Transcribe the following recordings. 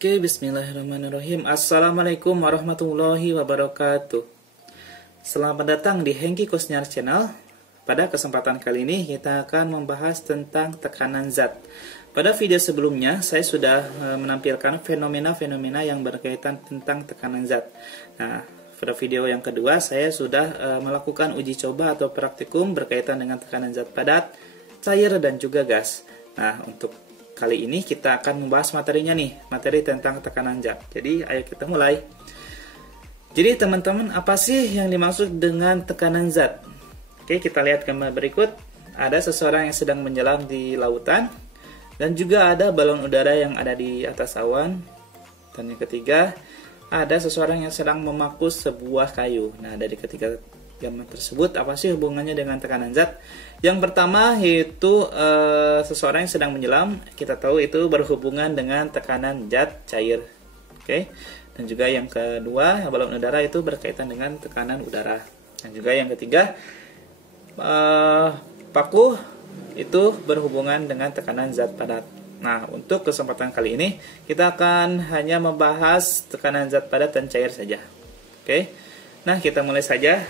Oke, bismillahirrahmanirrahim. Assalamualaikum warahmatullahi wabarakatuh. Selamat datang di Hengki Kusniar Channel. Pada kesempatan kali ini kita akan membahas tentang tekanan zat. Pada video sebelumnya saya sudah menampilkan fenomena-fenomena yang berkaitan tentang tekanan zat. Nah, pada video yang kedua saya sudah melakukan uji coba atau praktikum berkaitan dengan tekanan zat padat, cair, dan juga gas. Nah, untuk kali ini kita akan membahas materinya nih, materi tentang tekanan zat. Jadi ayo kita mulai. Jadi teman-teman, apa sih yang dimaksud dengan tekanan zat? Oke, kita lihat gambar berikut. Ada seseorang yang sedang menyelam di lautan, dan juga ada balon udara yang ada di atas awan. Dan yang ketiga, ada seseorang yang sedang memaku sebuah kayu. Nah, dari ketiga gambar tersebut, apa sih hubungannya dengan tekanan zat? Yang pertama yaitu seseorang yang sedang menyelam, kita tahu itu berhubungan dengan tekanan zat cair. Oke. Dan juga yang kedua, balon udara itu berkaitan dengan tekanan udara. Dan juga yang ketiga, paku itu berhubungan dengan tekanan zat padat. Nah, untuk kesempatan kali ini kita akan hanya membahas tekanan zat padat dan cair saja. Oke. Nah, kita mulai saja.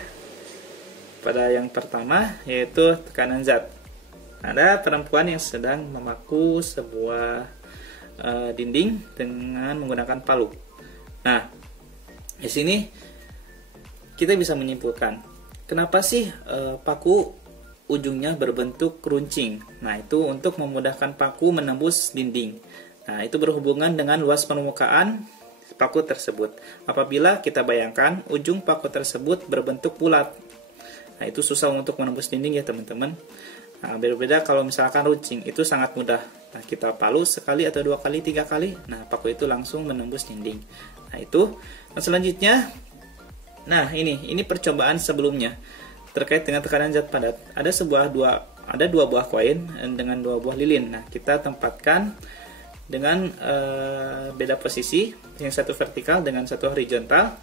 Pada yang pertama yaitu tekanan zat. Ada perempuan yang sedang memaku sebuah dinding dengan menggunakan palu. Nah, di sini kita bisa menyimpulkan kenapa sih paku ujungnya berbentuk runcing. Nah, itu untuk memudahkan paku menembus dinding. Nah, itu berhubungan dengan luas permukaan paku tersebut. Apabila kita bayangkan ujung paku tersebut berbentuk bulat, nah, itu susah untuk menembus dinding ya teman-teman. Nah, berbeda kalau misalkan runcing, itu sangat mudah. Nah, kita palu sekali atau dua kali, tiga kali, nah paku itu langsung menembus dinding. Nah, itu. Nah, selanjutnya, nah ini percobaan sebelumnya terkait dengan tekanan zat padat. Ada dua buah koin dengan dua buah lilin. Nah, kita tempatkan dengan beda posisi, yang satu vertikal dengan satu horizontal.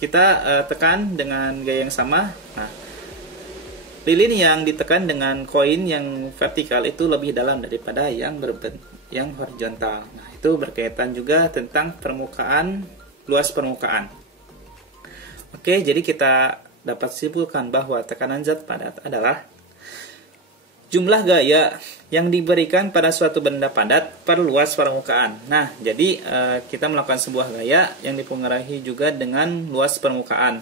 Kita tekan dengan gaya yang sama. Nah, lilin yang ditekan dengan koin yang vertikal itu lebih dalam daripada yang horizontal. Nah, itu berkaitan juga tentang luas permukaan. Oke, jadi kita dapat simpulkan bahwa tekanan zat padat adalah jumlah gaya yang diberikan pada suatu benda padat per luas permukaan. Nah, jadi kita melakukan sebuah gaya yang dipengaruhi juga dengan luas permukaan.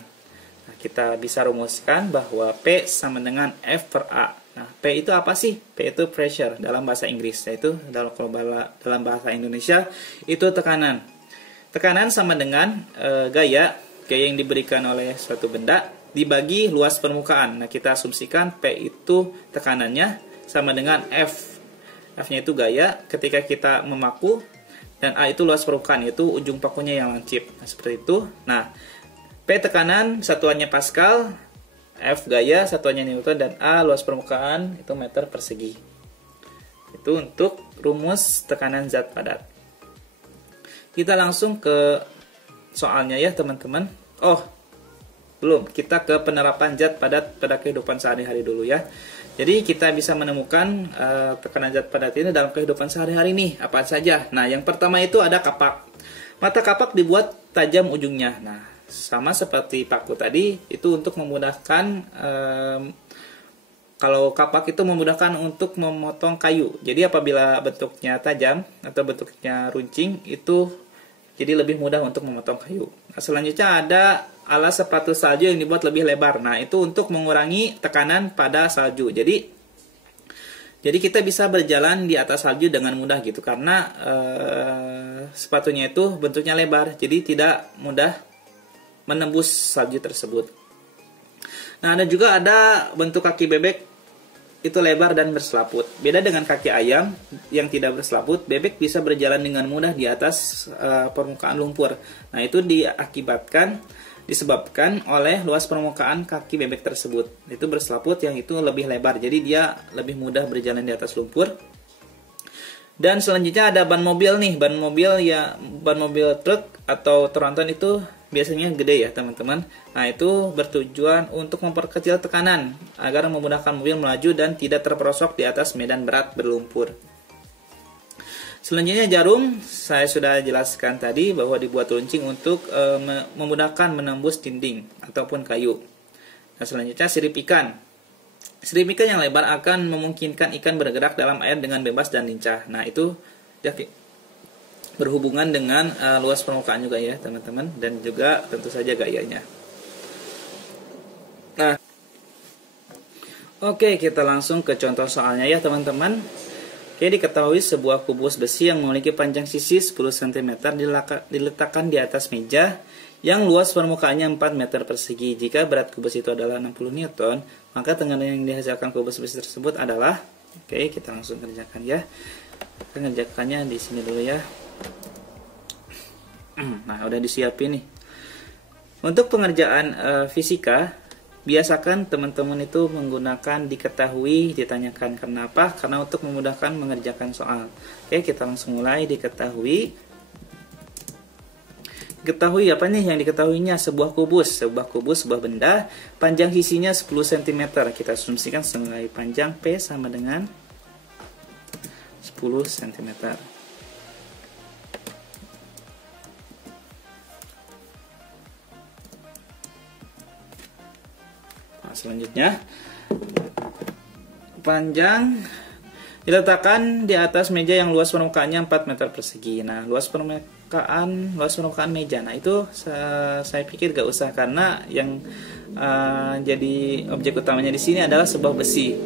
Nah, kita bisa rumuskan bahwa P sama dengan F per A. Nah, P itu apa sih? P itu pressure dalam bahasa Inggris, yaitu dalam bahasa Indonesia itu tekanan. Tekanan sama dengan gaya yang diberikan oleh suatu benda dibagi luas permukaan. Nah, kita asumsikan P itu tekanannya sama dengan F. F-nya itu gaya ketika kita memaku, dan A itu luas permukaan, yaitu ujung pakunya yang lancip. Nah, seperti itu. Nah, P tekanan satuannya Pascal, F gaya satuannya Newton, dan A luas permukaan itu meter persegi. Itu untuk rumus tekanan zat padat. Kita langsung ke soalnya ya teman-teman. Oh, belum, kita ke penerapan zat padat pada kehidupan sehari-hari dulu ya. Jadi kita bisa menemukan tekanan zat padat ini dalam kehidupan sehari-hari nih, apa saja. Nah, yang pertama itu ada kapak. Mata kapak dibuat tajam ujungnya. Nah, sama seperti paku tadi, itu untuk memudahkan, kalau kapak itu memudahkan untuk memotong kayu. Jadi apabila bentuknya tajam atau bentuknya runcing, itu jadi lebih mudah untuk memotong kayu. Nah, selanjutnya ada alas sepatu salju yang dibuat lebih lebar. Nah, itu untuk mengurangi tekanan pada salju. Jadi kita bisa berjalan di atas salju dengan mudah gitu, karena sepatunya itu bentuknya lebar, jadi tidak mudah menembus salju tersebut. Nah, ada juga bentuk kaki bebek itu lebar dan berselaput. Beda dengan kaki ayam yang tidak berselaput, bebek bisa berjalan dengan mudah di atas permukaan lumpur. Nah, itu disebabkan oleh luas permukaan kaki bebek tersebut. Itu berselaput yang itu lebih lebar, jadi dia lebih mudah berjalan di atas lumpur. Dan selanjutnya ada ban mobil nih. Ban mobil truk atau tronton itu biasanya gede ya teman-teman. Nah, itu bertujuan untuk memperkecil tekanan agar memudahkan mobil melaju dan tidak terperosok di atas medan berat berlumpur. Selanjutnya jarum, saya sudah jelaskan tadi bahwa dibuat runcing untuk memudahkan menembus dinding ataupun kayu. Nah, selanjutnya sirip ikan. Sirip ikan yang lebar akan memungkinkan ikan bergerak dalam air dengan bebas dan lincah. Nah, itu berhubungan dengan luas permukaan juga ya teman-teman, dan juga tentu saja gayanya. Nah, oke, kita langsung ke contoh soalnya ya teman-teman. Oke, diketahui sebuah kubus besi yang memiliki panjang sisi 10 cm diletakkan di atas meja yang luas permukaannya 4 meter persegi. Jika berat kubus itu adalah 60 Newton, maka tekanan yang dihasilkan kubus besi tersebut adalah, oke, kita langsung kerjakan ya. Kita ngerjakannya di sini dulu ya. Nah, udah disiapin nih. Untuk pengerjaan fisika, biasakan teman-teman itu menggunakan diketahui, ditanyakan. Kenapa? Karena untuk memudahkan mengerjakan soal. Oke, kita langsung mulai. Diketahui apa nih yang diketahuinya? Sebuah kubus, sebuah benda, panjang sisinya 10 cm. Kita asumsikan sebagai panjang P sama dengan 10 cm. Selanjutnya, panjang diletakkan di atas meja yang luas permukaannya 4 meter persegi. Nah, luas permukaan meja. Nah, itu saya pikir gak usah, karena yang jadi objek utamanya di sini adalah sebuah besi.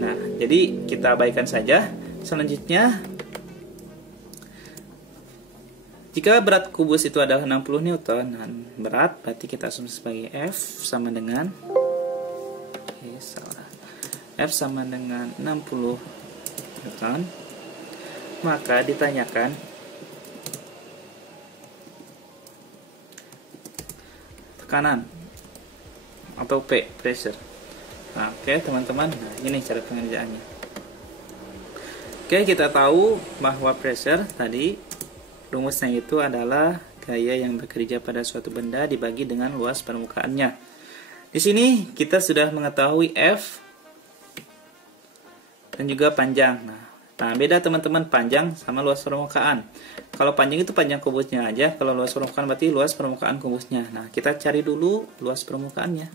Nah, jadi kita abaikan saja. Selanjutnya, jika berat kubus itu adalah 60 Newton, nah, berat berarti kita asumsi sebagai F sama dengan F sama dengan 60 Newton. Maka ditanyakan tekanan atau P, pressure. Nah, oke teman-teman, nah, ini cara pengerjaannya. Oke, kita tahu bahwa pressure tadi rumusnya itu adalah gaya yang bekerja pada suatu benda dibagi dengan luas permukaannya. Di sini kita sudah mengetahui F dan juga panjang. Nah, beda teman-teman, panjang sama luas permukaan. Kalau panjang itu panjang kubusnya aja, kalau luas permukaan berarti luas permukaan kubusnya. Nah, kita cari dulu luas permukaannya.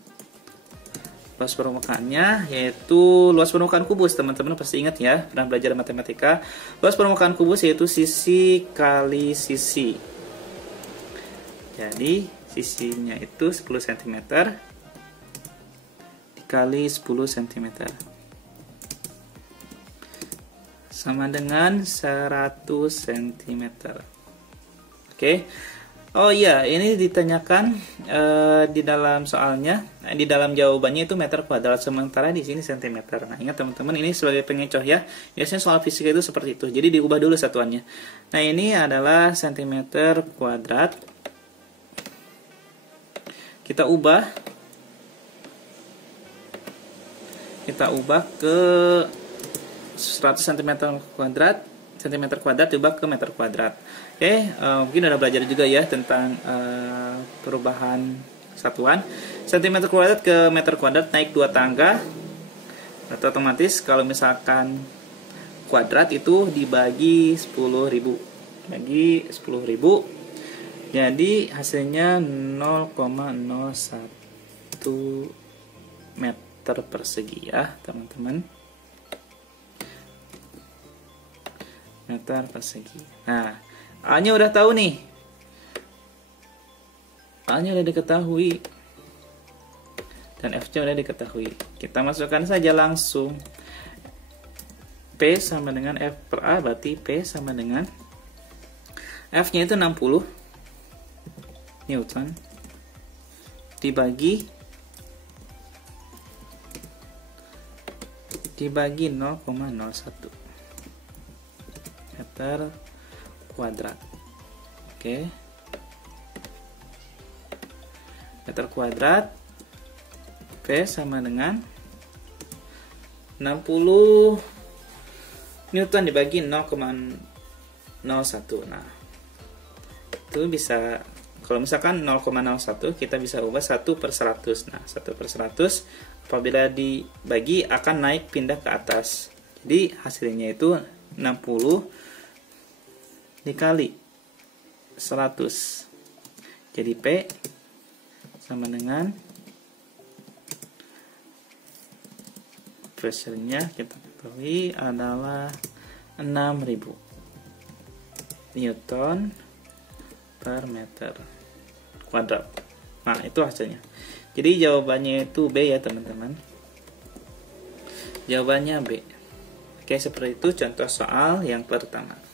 Luas permukaannya yaitu luas permukaan kubus, teman-teman pasti ingat ya, pernah belajar matematika. Luas permukaan kubus yaitu sisi kali sisi. Jadi, sisinya itu 10 cm dikali 10 cm. Sama dengan 100 cm. Oke. Oh iya, ini ditanyakan di dalam soalnya, di dalam jawabannya itu meter kuadrat, sementara di sini cm. Nah, ingat teman-teman, ini sebagai pengecoh ya. Biasanya soal fisika itu seperti itu. Jadi diubah dulu satuannya. Nah, ini adalah cm kuadrat. Kita ubah ke 100 cm kuadrat diubah ke meter kuadrat. Oke, mungkin udah belajar juga ya tentang perubahan satuan. Cm kuadrat ke meter kuadrat naik 2 tangga. Atau otomatis kalau misalkan kuadrat itu dibagi 10.000. Bagi 10.000. Jadi hasilnya 0,01 meter persegi ya, teman-teman. Meter persegi. Nah, A-nya udah tahu nih. A-nya udah diketahui. Dan F-nya udah diketahui. Kita masukkan saja langsung. P sama dengan F per A, berarti P sama dengan F-nya itu 60 Newton dibagi 0,01 meter kuadrat. Oke. Meter kuadrat P sama dengan 60 Newton dibagi 0,01. Nah, itu bisa, kalau misalkan 0,01 kita bisa ubah 1/100. Nah, 1/100 apabila dibagi akan naik pindah ke atas. Jadi hasilnya itu 60 dikali 100. Jadi P sama dengan pressure-nya kita ketahui adalah 6000 Newton per meter kuadrat. Nah, itu hasilnya. Jadi jawabannya itu B ya, teman-teman. Jawabannya B. Oke, seperti itu contoh soal yang pertama.